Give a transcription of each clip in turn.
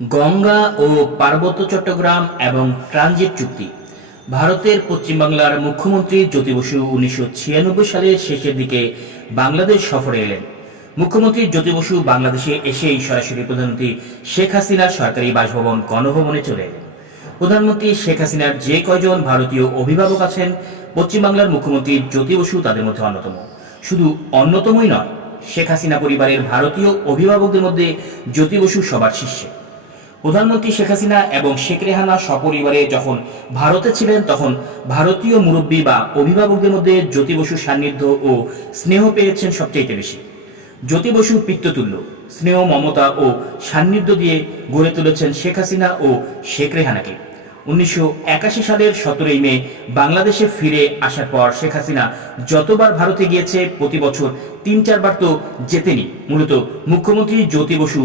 গঙ্গা ও পার্বত্য চট্টগ্রাম এবং ট্রানজিট চুক্তি। ভারতের পশ্চিমবাংলার মুখ্যমন্ত্রী জ্যোতি বসু 1996 সালের শেষের দিকে বাংলাদেশ সফরে এলেন। মুখ্যমন্ত্রী জ্যোতি বসু বাংলাদেশে এসেই সরাসরি প্রধানমন্ত্রী শেখ হাসিনার সরকারি বাসভবন গণভবনে চলে এলেন। প্রধানমন্ত্রী শেখ হাসিনার যে কয়জন ভারতীয় অভিভাবক আছেন, পশ্চিমবাংলার মুখ্যমন্ত্রী জ্যোতি বসু তাদের মধ্যে অন্যতম। শুধু অন্যতমই নয়, শেখ হাসিনা পরিবারের ভারতীয় অভিভাবকদের মধ্যে জ্যোতি বসু সবার শীর্ষে। প্রধানমন্ত্রী শেখ হাসিনা এবং শেখ রেহানা সপরিবারে যখন ভারতে ছিলেন, তখন ভারতীয় মুরব্বী বা অভিভাবকদের মধ্যে জ্যোতি বসুর সান্নিধ্য ও স্নেহ পেয়েছেন সবচেয়ে বেশি। জ্যোতি বসু পিতৃতুল্য স্নেহ, মমতা ও সান্নিধ্য দিয়ে গড়ে তুলেছেন শেখ হাসিনা ও শেখ রেহানাকে। 1981 সালের 17 মে বাংলাদেশে ফিরে আসার পর শেখ হাসিনা যতবার ভারতে গিয়েছে, প্রতি বছর 3-4 বার তো যেতেনি। মূলত মুখ্যমন্ত্রী জ্যোতি বসু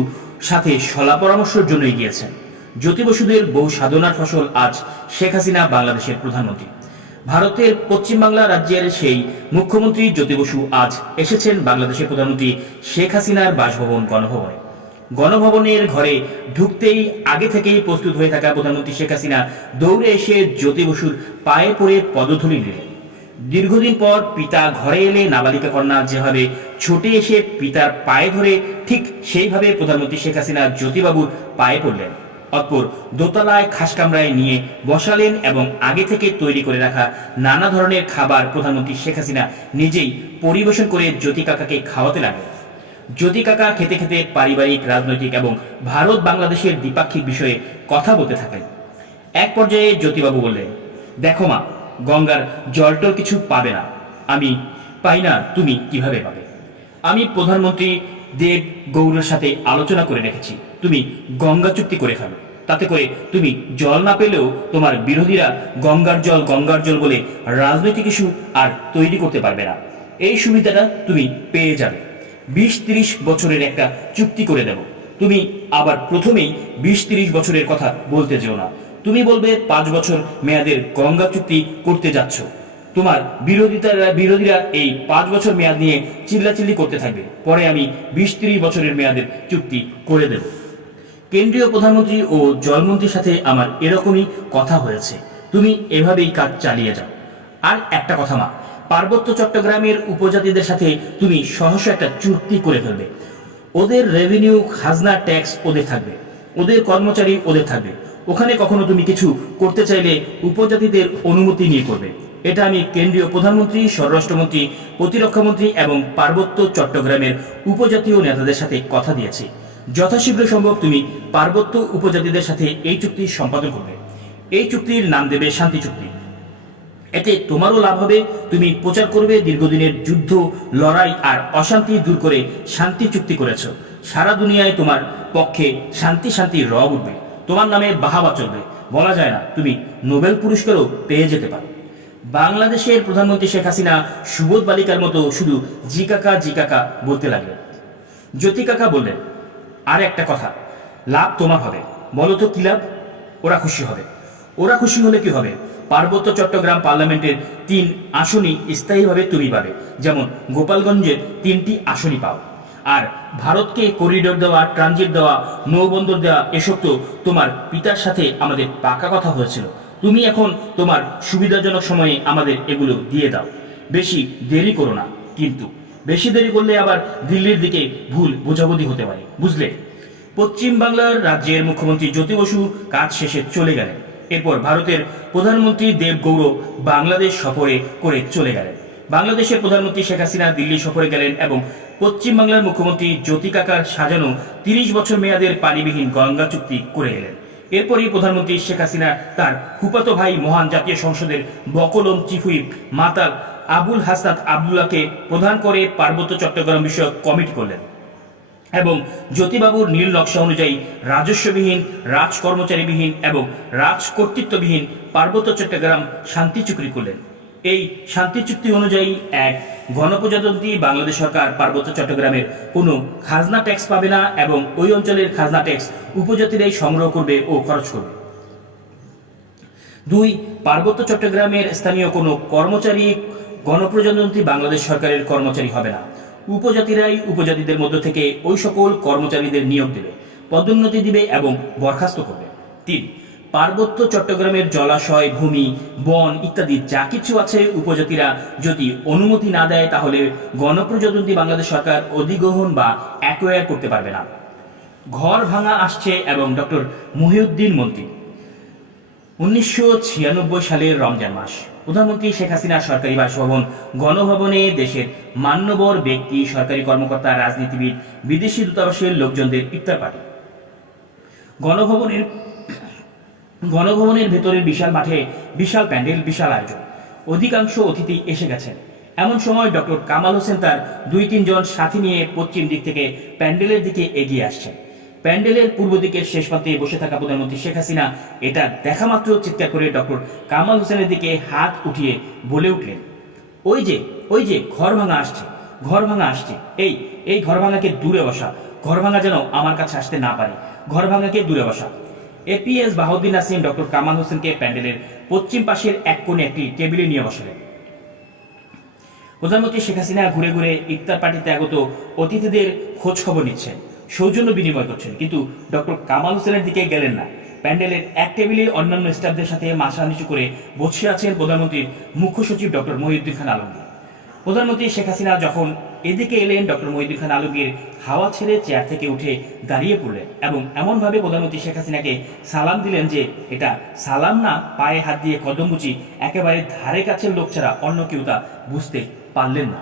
সাথে সলা পরামর্শের জন্যই গিয়েছেন। জ্যোতি বসুদের বহু সাধনার ফসল আজ শেখ হাসিনা বাংলাদেশের প্রধানমন্ত্রী। ভারতের পশ্চিমবাংলা রাজ্যের সেই মুখ্যমন্ত্রী জ্যোতি বসু আজ এসেছেন বাংলাদেশের প্রধানমন্ত্রী শেখ হাসিনার বাসভবন গণভবনে। গণভবনের ঘরে ঢুকতেই আগে থেকেই প্রস্তুত হয়ে থাকা প্রধানমন্ত্রী শেখ হাসিনা দৌড়ে এসে জ্যোতি বসুর পায়ে পড়ে পদধূলি দিলেন। দীর্ঘদিন পর পিতা ঘরে এলে নাবালিকা কন্যা যেভাবে ছুটে এসে পিতার পায়ে ধরে, ঠিক সেইভাবে প্রধানমন্ত্রী শেখ হাসিনা জ্যোতিবাবুর পায়ে পড়লেন। অতঃপর দোতলায় খাস কামরায় নিয়ে বসালেন এবং আগে থেকে তৈরি করে রাখা নানা ধরনের খাবার প্রধানমন্ত্রী শেখ হাসিনা নিজেই পরিবেশন করে জ্যোতি কাকাকে খাওয়াতে লাগলেন। জ্যোতি কাকা খেতে খেতে পারিবারিক, রাজনৈতিক এবং ভারত বাংলাদেশের দ্বিপাক্ষিক বিষয়ে কথা বলতে থাকলেন। এক পর্যায়ে জ্যোতিবাবু বললেন, দেখো মা, গঙ্গার জলটল কিছু পাবে না। আমি পাই না, তুমি কিভাবে পাবে? আমি প্রধানমন্ত্রী দেব গৌড়ের সাথে আলোচনা করে রেখেছি, তুমি গঙ্গা চুক্তি করে ফেলো। তাতে করে তুমি জল না পেলেও তোমার বিরোধীরা গঙ্গার জল বলে রাজনৈতিক ইস্যু আর তৈরি করতে পারবে না। এই সুবিধাটা তুমি পেয়ে যাবে। 20-30 বছরের একটা চুক্তি করে দেব। তুমি আবার প্রথমেই 20-30 বছরের কথা বলতে যেও না। তুমি বলবে 5 বছর মেয়াদের গঙ্গা চুক্তি করতে যাচ্ছ। তোমার বিরোধীরা এই 5 বছর মেয়াদ নিয়ে চিল্লাচিল্লি করতে থাকবে। পরে আমি 20-30 বছরের মেয়াদের চুক্তি করে দেব। কেন্দ্রীয় প্রধানমন্ত্রী ও জলমন্ত্রীর সাথে আমার এরকমই কথা হয়েছে। তুমি এভাবেই কাজ চালিয়ে যাও। আর একটা কথা মা, পার্বত্য চট্টগ্রামের উপজাতিদের সাথে তুমি সহসা একটা চুক্তি করে ফেলবে। ওদের রেভিনিউ, খাজনা, ট্যাক্স ওদের থাকবে, ওদের কর্মচারী ওদের থাকবে। ওখানে কখনো তুমি কিছু করতে চাইলে উপজাতিদের অনুমতি নিয়ে করবে। এটা আমি কেন্দ্রীয় প্রধানমন্ত্রী, স্বরাষ্ট্রমন্ত্রী, প্রতিরক্ষামন্ত্রী এবং পার্বত্য চট্টগ্রামের উপজাতীয় নেতাদের সাথে কথা দিয়েছি। যথাশীঘ্র সম্ভব তুমি পার্বত্য উপজাতিদের সাথে এই চুক্তি সম্পাদন করবে। এই চুক্তির নাম দেবে শান্তি চুক্তি। এতে তোমারও লাভ হবে। তুমি প্রচার করবে দীর্ঘদিনের যুদ্ধ, লড়াই আর অশান্তি দূর করে শান্তি চুক্তি করেছ। সারা দুনিয়ায় তোমার পক্ষে শান্তি রব উঠবে। তোমার নামে বাহাবা চলবে। বলা যায় না, তুমি নোবেল পুরস্কারও পেয়ে যেতে পারো। বাংলাদেশের প্রধানমন্ত্রী শেখ হাসিনা সুবোধ বালিকার মতো শুধু জি কাকা বলতে লাগলেন। জ্যোতি কাকা বললেন, আর একটা কথা, লাভ তোমার হবে। বলো তো কি লাভ? ওরা খুশি হবে। ওরা খুশি হলে কি হবে? পার্বত্য চট্টগ্রাম পার্লামেন্টের 3 আসনই স্থায়ীভাবে তুমি পাবে, যেমন গোপালগঞ্জের 3টি আসনই পাও। আর ভারতকে করিডোর দেওয়া, ট্রানজিট দেওয়া, নৌবন্দর দেওয়া, এসব তো তোমার পিতার সাথে আমাদের পাকা কথা হয়েছিল। তুমি এখন তোমার সুবিধাজনক সময়ে আমাদের এগুলো দিয়ে দাও। বেশি দেরি করো না, কিন্তু বেশি দেরি করলে আবার দিল্লির দিকে ভুল বোঝাবুঝি হতে পারে, বুঝলে? পশ্চিম বাংলার রাজ্যের মুখ্যমন্ত্রী জ্যোতি বসু কাজ শেষে চলে গেলেন। এরপর ভারতের প্রধানমন্ত্রী দেব গৌড় বাংলাদেশ সফরে করে চলে গেলেন। বাংলাদেশের প্রধানমন্ত্রী শেখ হাসিনা দিল্লি সফরে গেলেন এবং পশ্চিম বাংলার মুখ্যমন্ত্রী জ্যোতি কাকার সাজানো 30 বছর মেয়াদের পানিবিহীন গঙ্গা চুক্তি করে গেলেন। এরপরই প্রধানমন্ত্রী শেখ হাসিনা তার ফুফাতো ভাই মহান জাতীয় সংসদের বকলম চিফ হুইপ মাতাল আবুল হাসনাত আবদুল্লাহকে প্রধান করে পার্বত্য চট্টগ্রাম বিষয়ক কমিটি করলেন এবং জ্যোতিবাবুর নীল নকশা অনুযায়ী রাজস্ববিহীন, রাজকর্মচারীবিহীন এবং রাজকর্তৃত্ববিহীন পার্বত্য চট্টগ্রাম শান্তি চুক্তি করলেন। এই শান্তি চুক্তি অনুযায়ী এক গণপ্রজাতন্ত্রী বাংলাদেশ সরকার পার্বত্য চট্টগ্রামের কোনো খাজনা ট্যাক্স পাবে না এবং ওই অঞ্চলের খাজনা ট্যাক্স উপজাতিরাই সংগ্রহ করবে ও খরচ করবে। 2, পার্বত্য চট্টগ্রামের স্থানীয় কোনো কর্মচারী গণপ্রজাতন্ত্রী বাংলাদেশ সরকারের কর্মচারী হবে না। উপজাতিরাই উপজাতিদের মধ্য থেকে ওই সকল কর্মচারীদের নিয়োগ দেবে। পদোন্নতি দিবে এবং বরখাস্ত করবে। 3. পার্বত্য চট্টগ্রামের জলাশয়, ভূমি, বন ইত্যাদি যা কিছু আছে উপজাতিরা যদি অনুমতি না দেয় তাহলে গণপ্রজাতন্ত্রী বাংলাদেশ সরকার অধিগ্রহণ বা অ্যাকোয়ার করতে পারবে না। ঘর ভাঙা আসছে এবং ডক্টর মহিউদ্দিন মন্ত্রী। 1996 সালের রমজান মাস, প্রধানমন্ত্রী শেখ হাসিনার সরকারি বাসভবন গণভবনে দেশের মান্যবর ব্যক্তি, সরকারি কর্মকর্তা, রাজনীতিবিদ, বিদেশি দূতাবাসের লোকজনদের ইফতার পার্টি। গণভবনের ভেতরের বিশাল মাঠে বিশাল প্যান্ডেল, বিশাল আয়োজন, অধিকাংশ অতিথি এসে গেছেন। এমন সময় ডক্টর কামাল হোসেন তার 2-3 জন সাথী নিয়ে পশ্চিম দিক থেকে প্যান্ডেলের দিকে এগিয়ে আসছেন। প্যান্ডেলের পূর্ব দিকের শেষ প্রান্তে বসে থাকা প্রধানমন্ত্রী শেখ হাসিনা এটা দেখা মাত্র চিৎকার করে ডক্টর কামাল হোসেনের দিকে হাত উঠিয়ে বলে উঠলেন, ওই যে ঘর ভাঙা আসছে, ঘর ভাঙা আসছে, এই ঘর ভাঙাকে দূরে বসা, ঘর ভাঙা যেন আমার কাছে আসতে না পারে, ঘর ভাঙাকে দূরে বসা। এপিএস বাহাউদ্দিন নাসিম ডক্টর কামাল হোসেনকে প্যান্ডেলের পশ্চিম পাশের এক কোণে একটি টেবিলে নিয়ে বসালেন। প্রধানমন্ত্রী শেখ হাসিনা ঘুরে ঘুরে ইফতার পার্টিতে আগত অতিথিদের খোঁজ খবর নিচ্ছেন, সৌজন্য বিনিময় করছেন, কিন্তু ডক্টর কামাল হোসেনের দিকে গেলেন না। প্যান্ডেলের এক টেবিলে অন্যান্য স্টাফদের সাথে মাথা নিচু করে বসে আছেন প্রধানমন্ত্রীর মুখ্য সচিব ডক্টর মহিউদ্দিন খান আলমগীর। প্রধানমন্ত্রী শেখ হাসিনা যখন এদিকে এলেন, ডক্টর মহিউদ্দিন খান আলমগীর হাওয়া ছেড়ে চেয়ার থেকে উঠে দাঁড়িয়ে পড়লেন এবং এমনভাবে প্রধানমন্ত্রী শেখ হাসিনাকে সালাম দিলেন যে এটা সালাম না, পায়ে হাত দিয়ে কদম বুঝি একেবারে ধারে কাছের লোক ছাড়া অন্য কেউ তা বুঝতে পারলেন না।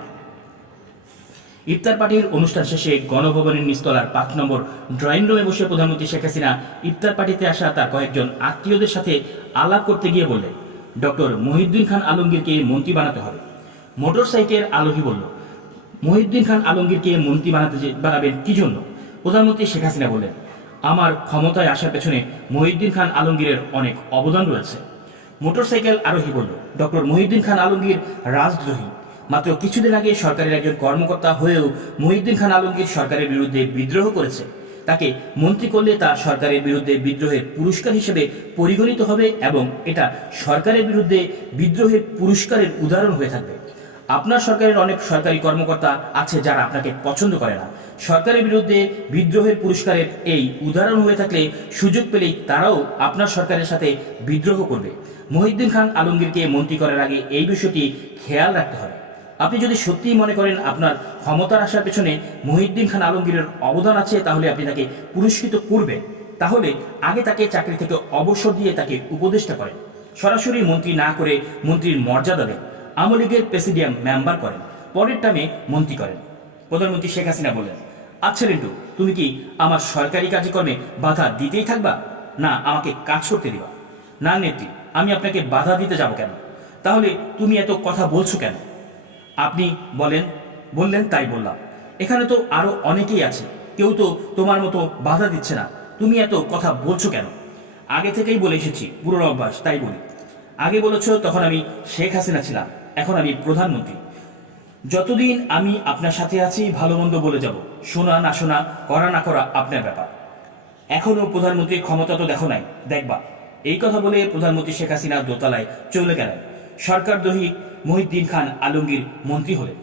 ইফতার পার্টির অনুষ্ঠান শেষে গণভবনের নিচতলার 5 নম্বর ড্রয়িং রুমে বসে প্রধানমন্ত্রী শেখ হাসিনা ইফতার পার্টিতে আসা তার কয়েকজন আত্মীয়দের সাথে আলাপ করতে গিয়ে বললেন, ডক্টর মহিউদ্দিন খান আলমগীরকে মন্ত্রী বানাতে হবে। মোটরসাইকেল আলোহী বলল, মহিউদ্দিন খান আলমগীরকে মন্ত্রী বানাবেন কি জন্য? প্রধানমন্ত্রী শেখ হাসিনা বললেন, আমার ক্ষমতায় আসার পেছনে মহিউদ্দিন খান আলমগীরের অনেক অবদান রয়েছে। মোটরসাইকেল আরোহী বলল, ডক্টর মহিউদ্দিন খান আলমগীর রাজদ্রোহী। মাত্র কিছুদিন আগে সরকারের একজন কর্মকর্তা হয়েও মহিউদ্দিন খান আলমগীর সরকারের বিরুদ্ধে বিদ্রোহ করেছে। তাকে মন্ত্রী করলে তা সরকারের বিরুদ্ধে বিদ্রোহের পুরস্কার হিসেবে পরিগণিত হবে এবং এটা সরকারের বিরুদ্ধে বিদ্রোহের পুরস্কারের উদাহরণ হয়ে থাকবে। আপনার সরকারের অনেক সরকারি কর্মকর্তা আছে যারা আপনাকে পছন্দ করে না। সরকারের বিরুদ্ধে বিদ্রোহের পুরস্কারের এই উদাহরণ হয়ে থাকলে সুযোগ পেলেই তারাও আপনার সরকারের সাথে বিদ্রোহ করবে। মহিউদ্দিন খান আলমগীরকে মন্ত্রী করার আগে এই বিষয়টি খেয়াল রাখতে হবে। আপনি যদি সত্যিই মনে করেন আপনার ক্ষমতার আসার পেছনে মহিউদ্দিন খান আলমগীরের অবদান আছে তাহলে আপনি তাকে পুরস্কৃত করবেন। তাহলে আগে তাকে চাকরি থেকে অবসর দিয়ে তাকে উপদেষ্টা করেন, সরাসরি মন্ত্রী না করে মন্ত্রীর মর্যাদা দেন, আওয়ামী লীগের প্রেসিডিয়াম মেম্বার করেন, পরের টার্মে মন্ত্রী করেন। প্রধানমন্ত্রী শেখ হাসিনা বললেন, আচ্ছা রিন্টু, তুমি কি আমার সরকারি কার্যক্রমে বাধা দিতেই থাকবা, না আমাকে কাজ করতে দিবা? না নেত্রী, আমি আপনাকে বাধা দিতে যাব কেন? তাহলে তুমি এত কথা বলছো কেন? আপনি বললেন তাই বললাম। এখানে তো আরো অনেকেই আছে, কেউ তো তোমার মতো বাধা দিচ্ছে না, তুমি এত কথা বলছো কেন? আগে থেকেই বলে এসেছি, পুরো অভ্যাস, তাই বলি। আগে বলেছো তখন আমি শেখ হাসিনা ছিলাম, এখন আমি প্রধানমন্ত্রী। যতদিন আমি আপনার সাথে আছি ভালো মন্দ বলে যাব, শোনা না শোনা, করা না করা আপনার ব্যাপার। এখনো প্রধানমন্ত্রীর ক্ষমতা তো দেখো নাই, দেখবা। এই কথা বলে প্রধানমন্ত্রী শেখ হাসিনা দোতলায় চলে গেলেন। সরকারদ্রোহী মহিউদ্দিন খান আলমগীর মন্ত্রী হলেন।